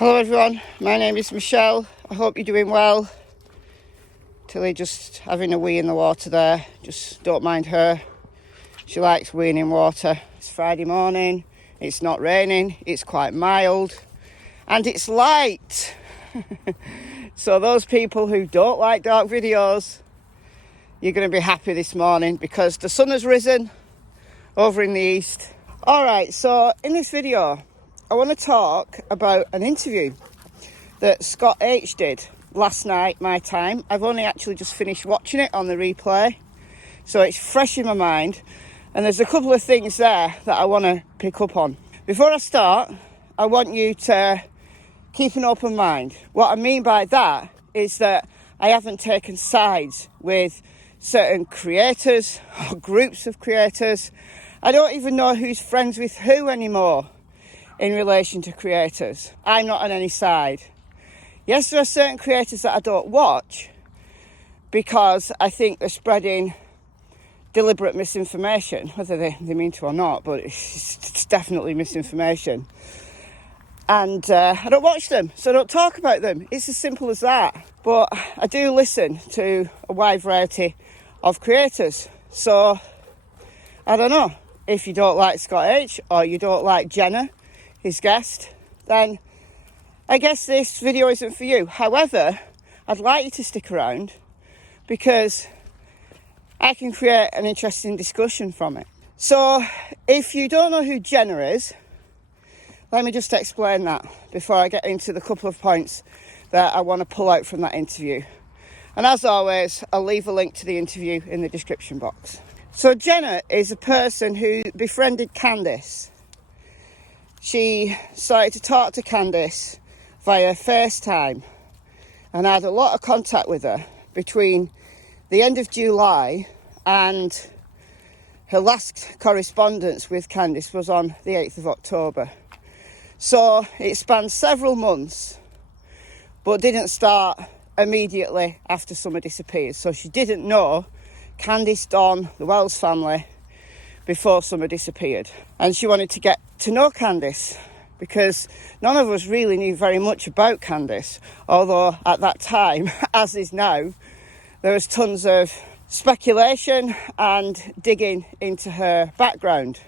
Hello everyone, my name is Michelle. I hope you're doing well. Tilly just having a wee in the water there. Just don't mind her. She likes weeing in water. It's Friday morning, it's not raining, it's quite mild and it's light. So those people who don't like dark videos, you're going to be happy this morning because the sun has risen over in the east. Alright, so in this video I want to talk about an interview that Scott H did last night, my time. I've only actually just finished watching it on the replay, so it's fresh in my mind. And there's a couple of things there that I want to pick up on. Before I start, I want you to keep an open mind. What I mean by that is that I haven't taken sides with certain creators or groups of creators. I don't even know who's friends with who anymore in relation to creators. I'm not on any side. Yes, there are certain creators that I don't watch because I think they're spreading deliberate misinformation, whether they mean to or not, but it's definitely misinformation. And I don't watch them, so I don't talk about them. It's as simple as that. But I do listen to a wide variety of creators. So, I don't know, if you don't like Scott H or you don't like Jenna, his guest, then I guess this video isn't for you. However, I'd like you to stick around because I can create an interesting discussion from it. So, if you don't know who Jenna is, let me just explain that before I get into the couple of points that I want to pull out from that interview. And as always, I'll leave a link to the interview in the description box. So Jenna is a person who befriended Candus. She started to talk to Candus via FaceTime and had a lot of contact with her between the end of July and her last correspondence with Candus was on the 8th of October. So it spanned several months, but didn't start immediately after Summer disappeared. So she didn't know Candus, Don, the Wells family before Summer disappeared. And she wanted to get to know Candus because none of us really knew very much about Candus, although at that time, as is now, there was tons of speculation and digging into her background.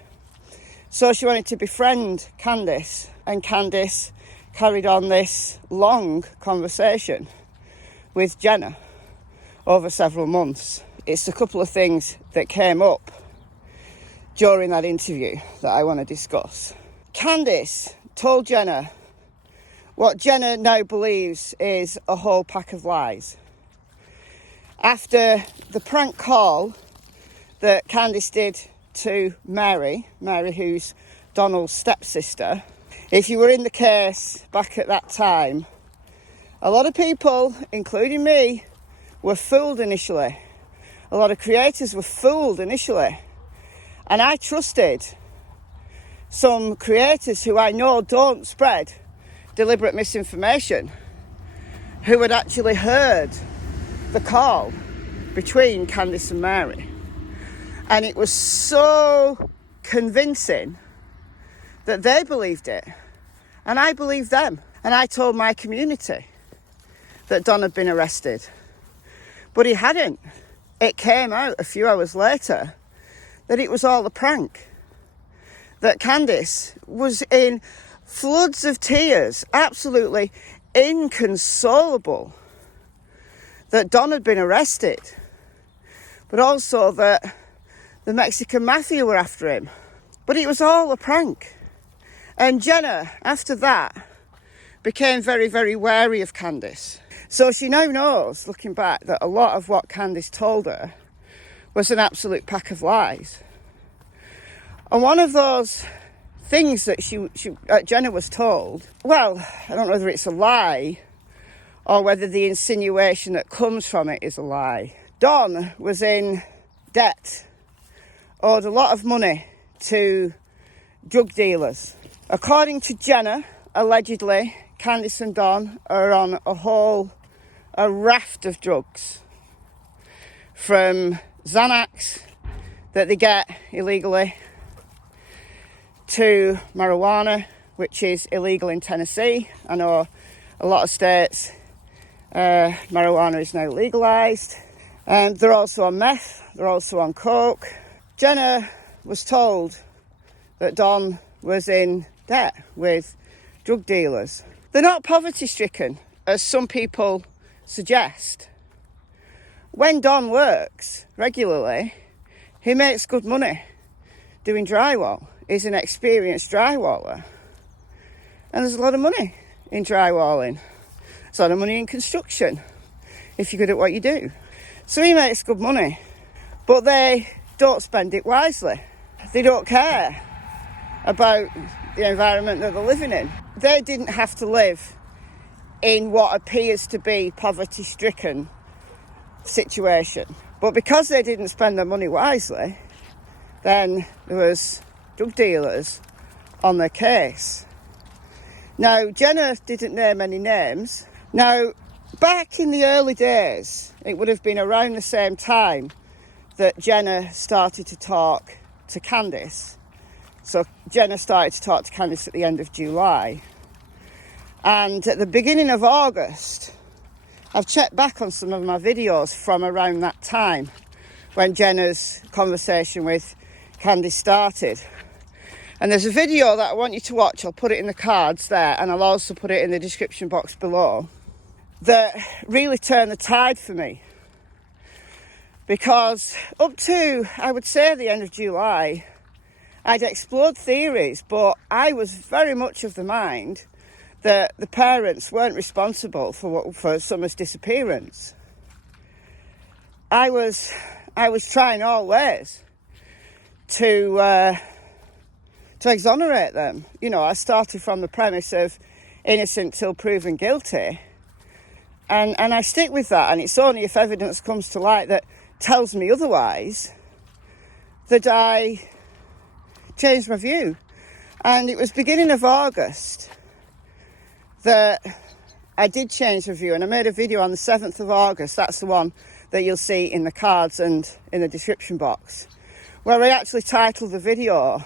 So she wanted to befriend Candus, and Candus carried on this long conversation with Jenna over several months. It's a couple of things that came up during that interview that I want to discuss. Candus told Jenna what Jenna now believes is a whole pack of lies. After the prank call that Candus did to Mary who's Donald's stepsister, if you were in the case back at that time, a lot of people, including me, were fooled initially. A lot of creators were fooled initially. And I trusted some creators who I know don't spread deliberate misinformation, who had actually heard the call between Candus and Mary. And it was so convincing that they believed it. And I believed them. And I told my community that Don had been arrested. But he hadn't. It came out a few hours later that it was all a prank. That Candus was in floods of tears, absolutely inconsolable, that Don had been arrested, but also that the Mexican mafia were after him. But it was all a prank. And Jenna, after that, became very, very wary of Candus. So she now knows, looking back, that a lot of what Candus told her was an absolute pack of lies. And one of those things that Jenna was told, well, I don't know whether it's a lie or whether the insinuation that comes from it is a lie. Don was in debt, owed a lot of money to drug dealers. According to Jenna, allegedly, Candus and Don are on a raft of drugs, from Xanax that they get illegally to marijuana, which is illegal in Tennessee. I know a lot of states marijuana is now legalised. They're also on meth, they're also on coke. Jenna was told that Don was in debt with drug dealers. They're not poverty stricken, as some people suggest. When Don works regularly, he makes good money doing drywall. He's an experienced drywaller. And there's a lot of money in drywalling. There's a lot of money in construction, if you're good at what you do. So he makes good money, but they don't spend it wisely. They don't care about the environment that they're living in. They didn't have to live in what appears to be poverty-stricken situation. But because they didn't spend their money wisely, then there was drug dealers on their case. Now, Jenna didn't name any names. Now, back in the early days, it would have been around the same time that Jenna started to talk to Candus. So Jenna started to talk to Candus at the end of July. And at the beginning of August, I've checked back on some of my videos from around that time when Jenna's conversation with Candus started. And there's a video that I want you to watch. I'll put it in the cards there, and I'll also put it in the description box below, that really turned the tide for me. Because up to, I would say, the end of July, I'd explored theories, but I was very much of the mind that the parents weren't responsible for Summer's disappearance. I was trying all ways to exonerate them. You know, I started from the premise of innocent till proven guilty, and I stick with that. And it's only if evidence comes to light that tells me otherwise that I changed my view. And it was beginning of August that I did change my view, and I made a video on the 7th of August. That's the one that you'll see in the cards and in the description box, where I actually titled the video,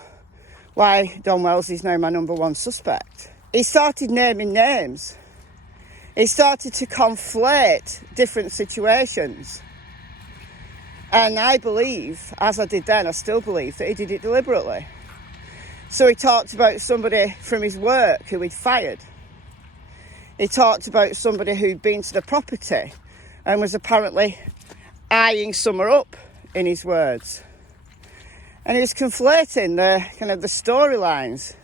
"Why Don Wells is Now My Number One Suspect." He started naming names. He started to conflate different situations. And I believe, as I did then, I still believe that he did it deliberately. So he talked about somebody from his work who he'd fired. He talked about somebody who'd been to the property and was apparently eyeing Summer up, in his words. And he was conflating the kind of the storylines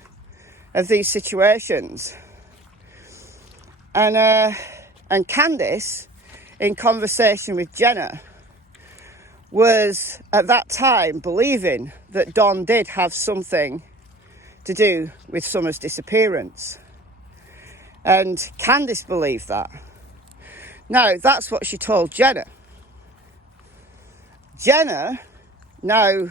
of these situations. And Candus, in conversation with Jenna, was at that time believing that Don did have something to do with Summer's disappearance. And Candus believed that. Now, that's what she told Jenna. Jenna, now,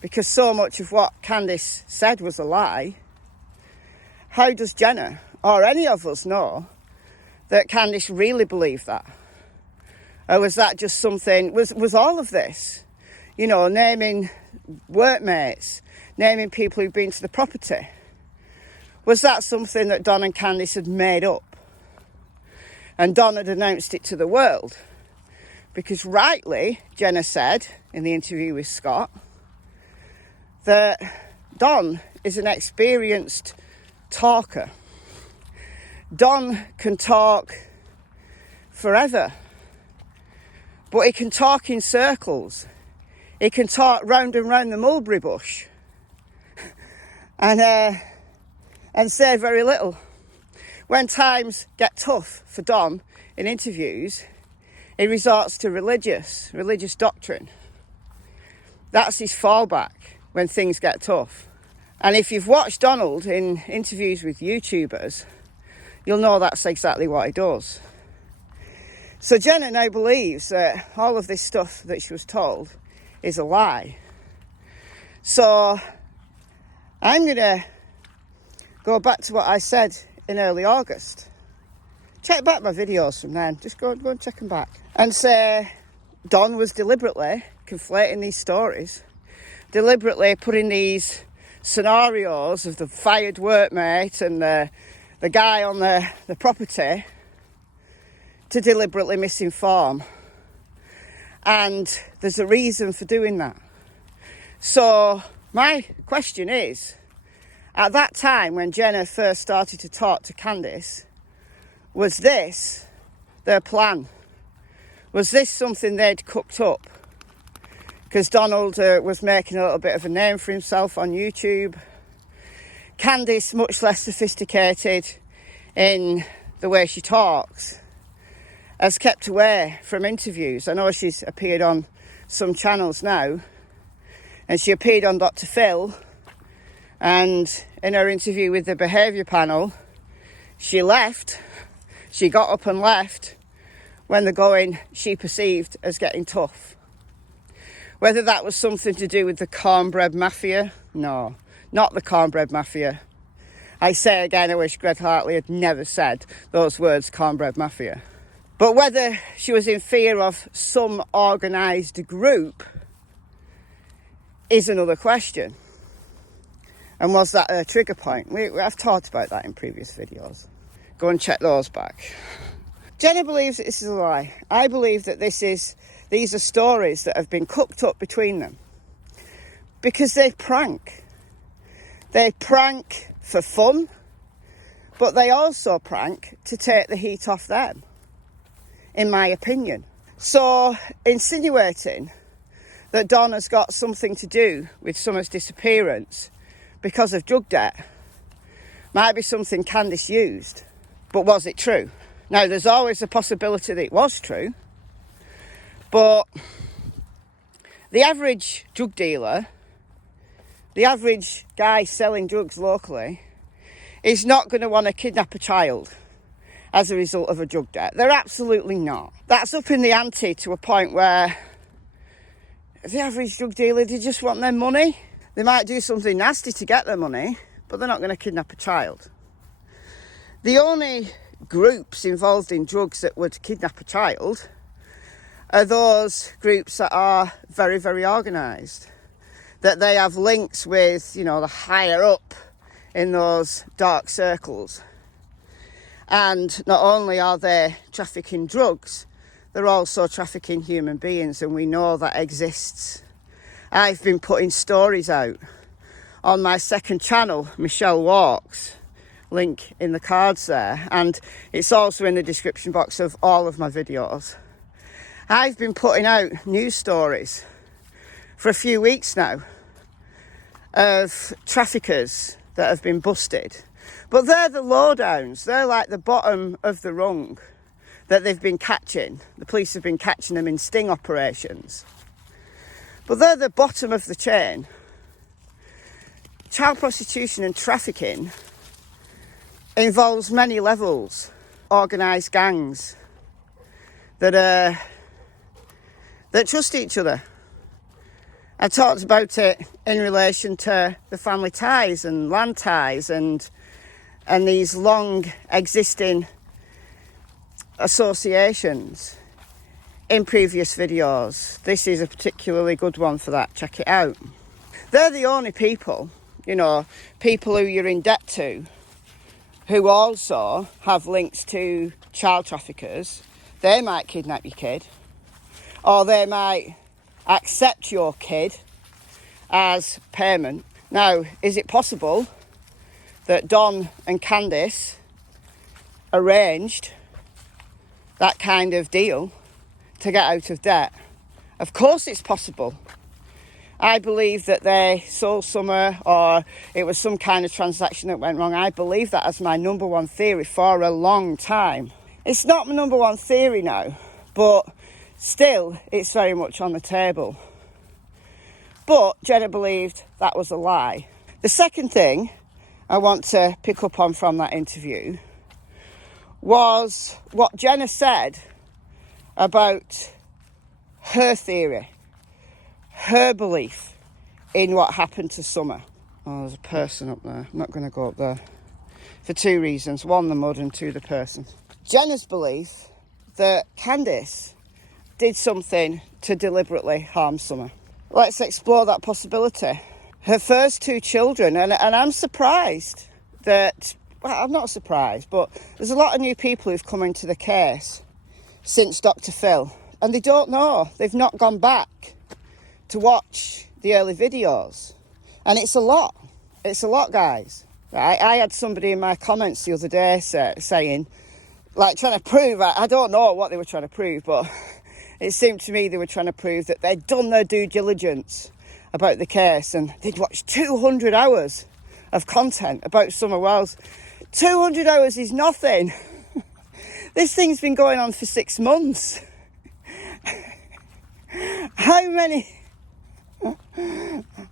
because so much of what Candus said was a lie, how does Jenna or any of us know that Candus really believed that? Or was that just something, was all of this, you know, naming workmates, naming people who've been to the property, was that something that Don and Candus had made up? And Don had announced it to the world. Because rightly, Jenna said in the interview with Scott, that Don is an experienced talker. Don can talk forever, but he can talk in circles. He can talk round and round the mulberry bush and say very little. When times get tough for Don in interviews, he resorts to religious doctrine. That's his fallback when things get tough. And if you've watched Donald in interviews with YouTubers, you'll know that's exactly what he does. So Jenna now believes that all of this stuff that she was told is a lie. So I'm going to go back to what I said in early August. Check back my videos from then. Just go and check them back. And say Don was deliberately conflating these stories, deliberately putting these scenarios of the fired workmate and the guy on the property to deliberately misinform. And there's a reason for doing that. So my question is, at that time when Jenna first started to talk to Candus, was this their plan? Was this something they'd cooked up? Because Donald was making a little bit of a name for himself on YouTube. Candus, much less sophisticated in the way she talks, has kept away from interviews. I know she's appeared on some channels now, and she appeared on Dr. Phil, and in her interview with the behaviour panel, she left. She got up and left when the going she perceived as getting tough. Whether that was something to do with the cornbread mafia? No, not the cornbread mafia. I say again, I wish Greg Hartley had never said those words, cornbread mafia. But whether she was in fear of some organised group is another question. And was that a trigger point? I've talked about that in previous videos. Go and check those back. Jenna believes that this is a lie. I believe that these are stories that have been cooked up between them. Because they prank. They prank for fun, but they also prank to take the heat off them, in my opinion. So insinuating that Don has got something to do with Summer's disappearance because of drug debt might be something Candus used. But was it true? Now, there's always a possibility that it was true, but the average drug dealer, the average guy selling drugs locally, is not going to want to kidnap a child as a result of a drug debt. They're absolutely not. That's up in the ante to a point where the average drug dealer, they just want their money. They might do something nasty to get their money, but they're not going to kidnap a child. The only groups involved in drugs that would kidnap a child are those groups that are very, very organised, that they have links with, the higher up in those dark circles. And not only are they trafficking drugs, they're also trafficking human beings, and we know that exists. I've been putting stories out on my second channel, Michelle Walks, link in the cards there, and it's also in the description box of all of my videos. I've been putting out news stories for a few weeks now of traffickers that have been busted, but they're the lowdowns. They're like the bottom of the rung that they've been catching. The police have been catching them in sting operations, but they're the bottom of the chain. Child prostitution and trafficking involves many levels. Organised gangs that trust each other. I talked about it in relation to the family ties and land ties and these long existing associations in previous videos. This is a particularly good one for that. Check it out. They're the only people, people who you're in debt to, who also have links to child traffickers. They might kidnap your kid, or they might accept your kid as payment. Now, is it possible that Don and Candus arranged that kind of deal to get out of debt? Of course it's possible. I believe that they sold Summer, or it was some kind of transaction that went wrong. I believe that as my number one theory for a long time. It's not my number one theory now, but still, it's very much on the table. But Jenna believed that was a lie. The second thing I want to pick up on from that interview was what Jenna said about her theory, her belief in what happened to Summer. Oh, there's a person up there. I'm not going to go up there for two reasons. One, the mud, and two, the person. Jenna's belief that Candus did something to deliberately harm Summer. Let's explore that possibility. her first 2 children. And I'm surprised that, well, I'm not surprised, but there's a lot of new people who've come into the case since Dr. Phil, and they don't know. They've not gone back to watch the early videos. And it's a lot. It's a lot, guys. I had somebody in my comments the other day saying, like, trying to prove, I don't know what they were trying to prove, but it seemed to me they were trying to prove that they'd done their due diligence about the case, and they'd watched 200 hours of content about Summer Wells. 200 hours is nothing. This thing's been going on for 6 months. How many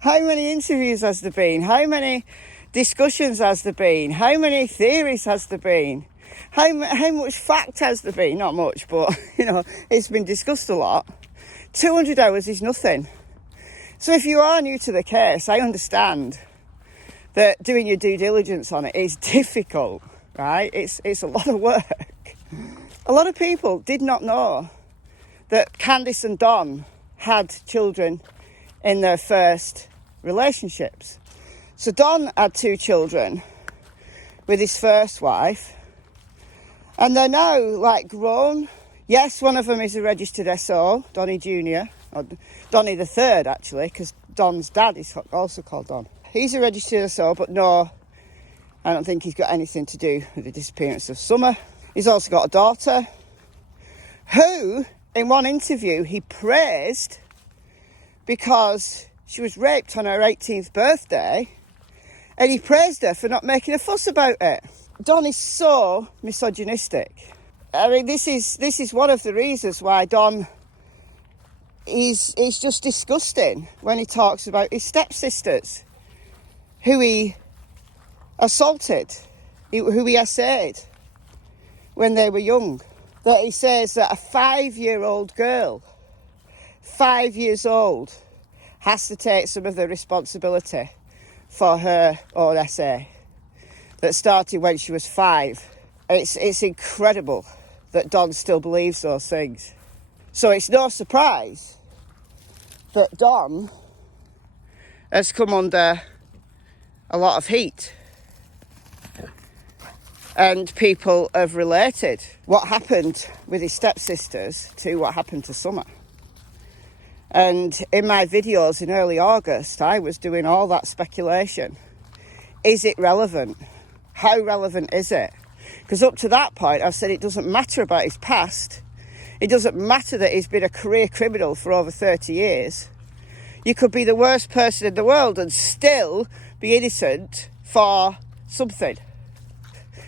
interviews has there been? How many discussions has there been? How many theories has there been? How much fact has there been? Not much, but, you know, it's been discussed a lot. 200 hours is nothing. So if you are new to the case, I understand that doing your due diligence on it is difficult, right? It's a lot of work. A lot of people did not know that Candus and Don had children in their first relationships. So Don had 2 children with his first wife, and they're now, like, grown. Yes, one of them is a registered SO, Donny Jr., or Donny the Third, actually, because Don's dad is also called Don. He's a registered SO, but no, I don't think he's got anything to do with the disappearance of Summer. He's also got a daughter who, in one interview, he praised because she was raped on her 18th birthday, and he praised her for not making a fuss about it. Don is so misogynistic. I mean, this is one of the reasons why Don is just disgusting when he talks about his stepsisters, who he assaulted, who he essayed when they were young. That he says that a 5-year-old girl, 5 years old, has to take some of the responsibility for her own essay that started when she was 5. It's incredible that Don still believes those things. So it's no surprise that Don has come under a lot of heat. And people have related what happened with his stepsisters to what happened to Summer. And in my videos in early August, I was doing all that speculation. Is it relevant? How relevant is it? Because up to that point, I've said it doesn't matter about his past. It doesn't matter that he's been a career criminal for over 30 years. You could be the worst person in the world and still be innocent for something.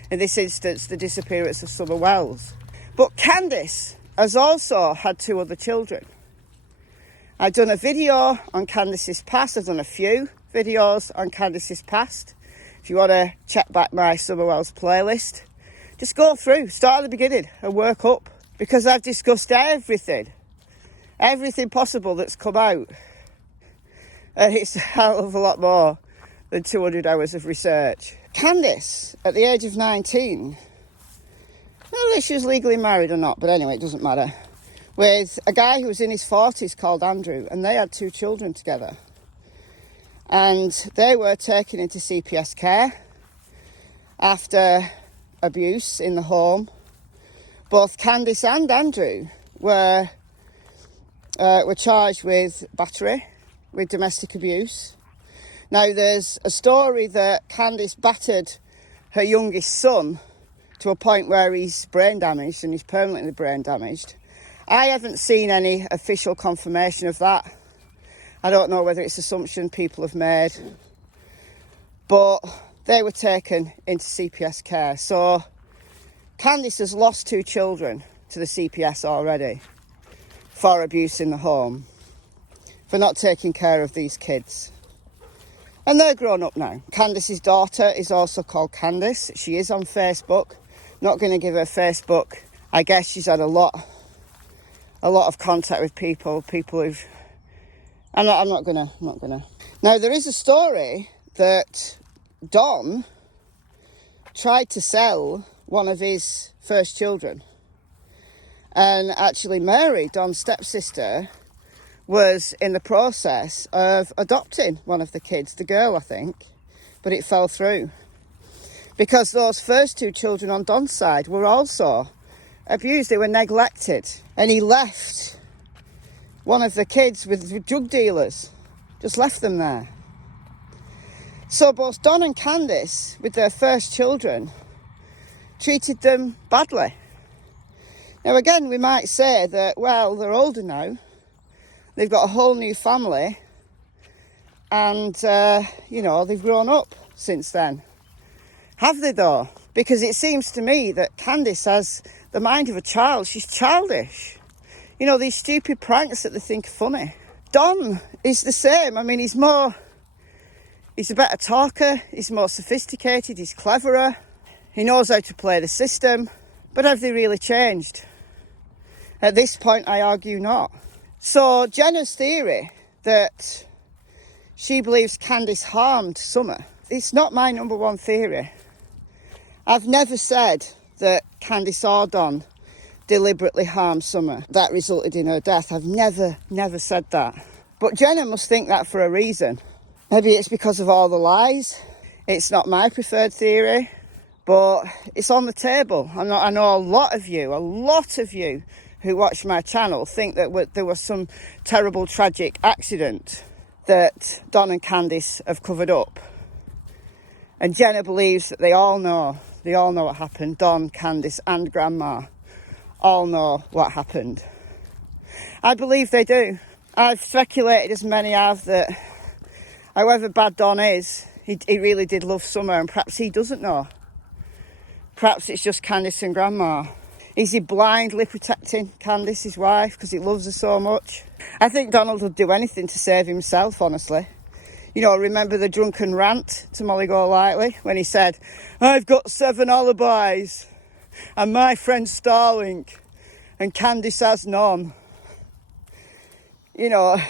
In this instance, the disappearance of Summer Wells. But Candus has also had 2 other children. I've done a video on Candus's past. I've done a few videos on Candus's past. If you want to check back my Summer Wells playlist, just go through, start at the beginning and work up. Because I've discussed everything possible that's come out. And it's a hell of a lot more than 200 hours of research. Candus, at the age of 19, I don't know if she was legally married or not, but anyway, it doesn't matter, with a guy who was in his 40s called Andrew, and they had 2 children together. And they were taken into CPS care after abuse in the home. Both Candus and Andrew were charged with battery, with domestic abuse. Now, there's a story that Candus battered her youngest son to a point where he's brain damaged and he's permanently brain damaged. I haven't seen any official confirmation of that. I don't know whether it's assumption people have made. But they were taken into CPS care. So Candus has lost 2 children to the CPS already for abuse in the home, for not taking care of these kids. And they're grown up now. Candus's daughter is also called Candus. She is on Facebook. Not going to give her Facebook. I guess she's had a lot of contact with people who've... I'm not gonna. Now, there is a story that Don tried to sell one of his first children. And actually Mary, Don's stepsister, was in the process of adopting one of the kids, the girl, I think, but it fell through. Because those first two children on Don's side were also abused, they were neglected. And he left one of the kids with drug dealers, just left them there. So both Don and Candus, with their first children, treated them badly. Now again, we might say that, well, they're older now, they've got a whole new family, and, you know, they've grown up since then. Have they though? Because it seems to me that Candus has the mind of a child. She's childish. You know, these stupid pranks that they think are funny. Don is the same. I mean, he's a better talker, he's more sophisticated, he's cleverer, he knows how to play the system. But have they really changed? At this point, I argue not. So Jenna's theory that she believes Candus harmed Summer, it's not my number one theory. I've never said that Candus or Don deliberately harmed Summer. That resulted in her death. I've never said that. But Jenna must think that for a reason. Maybe it's because of all the lies. It's not my preferred theory, but it's on the table. I know a lot of you who watch my channel think that there was some terrible, tragic accident that Don and Candus have covered up. And Jenna believes that they all know what happened. Don, Candus and Grandma all know what happened. I believe they do. I've speculated, as many have, that however bad Don is, he really did love Summer, and perhaps he doesn't know. Perhaps it's just Candus and Grandma. Is he blindly protecting Candus, his wife, because he loves her so much? I think Donald would do anything to save himself, honestly. You know, remember the drunken rant to Molly Golightly when he said, "I've got 7 alibis and my friend Starlink and Candus has none." You know,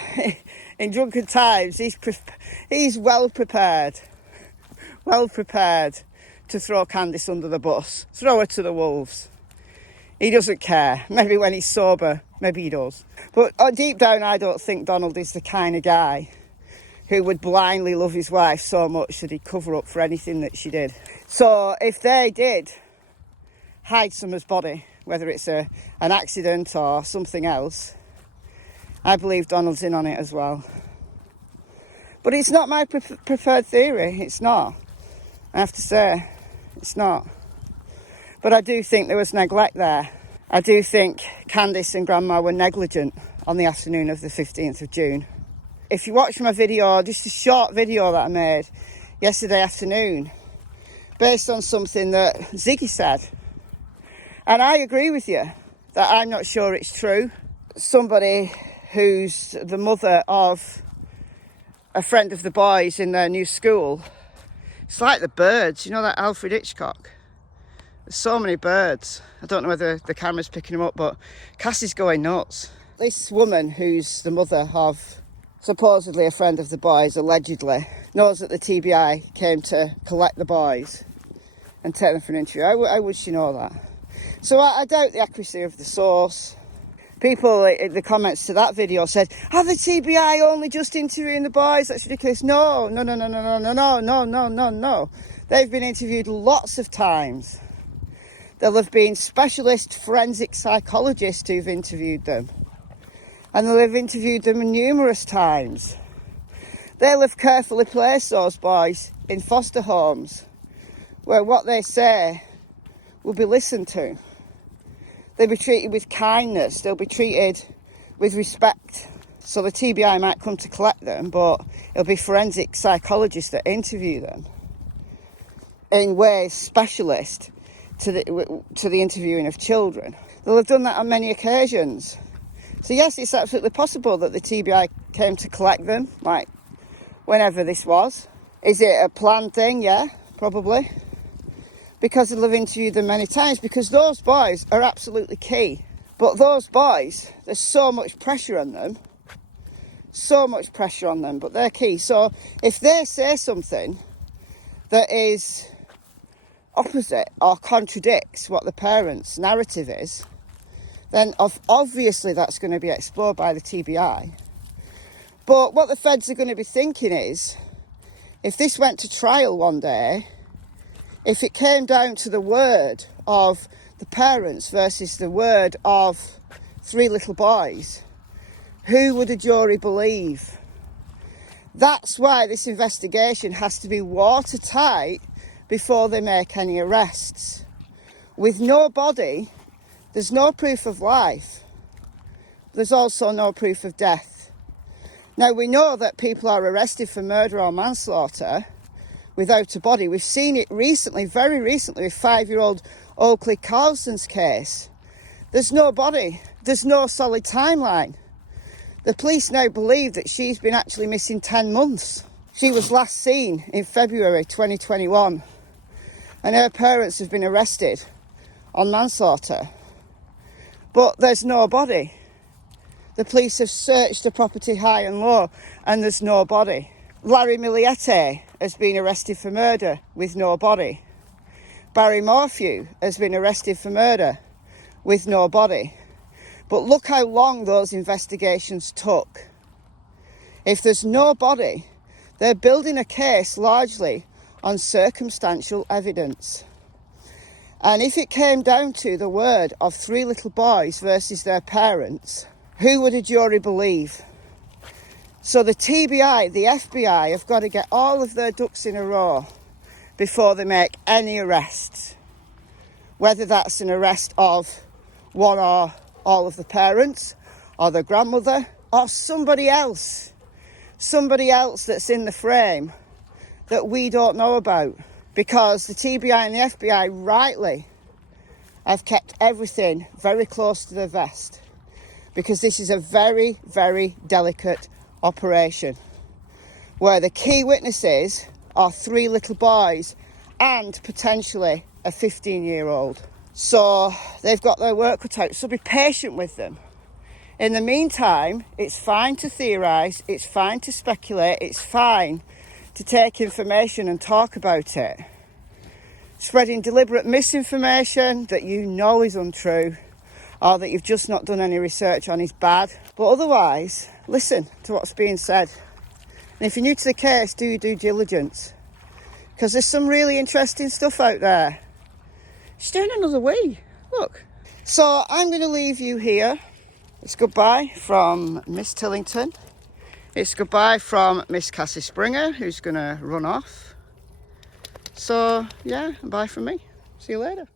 in drunken times, he's well prepared to throw Candus under the bus, throw her to the wolves. He doesn't care. Maybe when he's sober, maybe he does. But deep down, I don't think Donald is the kind of guy who would blindly love his wife so much that he'd cover up for anything that she did. So if they did hide Summer's body, whether it's an accident or something else, I believe Donald's in on it as well. But it's not my preferred theory. It's not. I have to say, it's not. But I do think there was neglect there. I do think Candus and Grandma were negligent on the afternoon of the 15th of June. If you watch my video, just a short video that I made yesterday afternoon, based on something that Ziggy said, and I agree with you that I'm not sure it's true. Somebody who's the mother of a friend of the boys in their new school, it's like the birds, you know, that Alfred Hitchcock. There's so many birds. I don't know whether the camera's picking them up, but Cassie's going nuts. This woman who's the mother of supposedly a friend of the boys, allegedly, knows that the TBI came to collect the boys and take them for an interview. How would she know that? So I doubt the accuracy of the source. People in the comments to that video said, "Are the TBI only just interviewing the boys? That's ridiculous." No. They've been interviewed lots of times. There'll have been specialist forensic psychologists who've interviewed them. And they'll have interviewed them numerous times. They'll have carefully placed those boys in foster homes where what they say will be listened to. They'll be treated with kindness. They'll be treated with respect. So the TBI might come to collect them, but it'll be forensic psychologists that interview them in ways specialist to the interviewing of children. They'll have done that on many occasions. So yes, it's absolutely possible that the TBI came to collect them, like whenever this was. Is it a planned thing? Yeah, probably. Because they'll have interviewed them many times, because those boys are absolutely key. But those boys, there's so much pressure on them, but they're key. So if they say something that is opposite or contradicts what the parents' narrative is, then obviously that's going to be explored by the TBI. But what the feds are going to be thinking is, if this went to trial one day, if it came down to the word of the parents versus the word of 3 little boys, who would a jury believe? That's why this investigation has to be watertight before they make any arrests. With no body, there's no proof of life. There's also no proof of death. Now, we know that people are arrested for murder or manslaughter without a body. We've seen it recently, very recently, with 5-year-old Oakley Carlson's case. There's no body. There's no solid timeline. The police now believe that she's been actually missing 10 months. She was last seen in February 2021, and her parents have been arrested on manslaughter. But there's no body. The police have searched the property high and low, and there's no body. Larry Miliete has been arrested for murder with no body. Barry Morphew has been arrested for murder with no body. But look how long those investigations took. If there's no body, they're building a case largely on circumstantial evidence. And if it came down to the word of 3 little boys versus their parents, who would a jury believe? So the TBI, the FBI, have got to get all of their ducks in a row before they make any arrests. Whether that's an arrest of one or all of the parents, or the grandmother, or somebody else that's in the frame that we don't know about. Because the TBI and the FBI rightly have kept everything very close to their vest. Because this is a very, very delicate operation where the key witnesses are 3 little boys and potentially a 15-year-old. So they've got their work cut out, so be patient with them. In the meantime, it's fine to theorise, it's fine to speculate, it's fine to take information and talk about it. Spreading deliberate misinformation that you know is untrue or that you've just not done any research on is bad. But otherwise, listen to what's being said. And if you're new to the case, do your due diligence. Because there's some really interesting stuff out there. She's doing another wee. Look. So I'm going to leave you here. It's goodbye from Miss Tillington. It's goodbye from Miss Cassie Springer, who's going to run off. So, yeah, bye from me. See you later.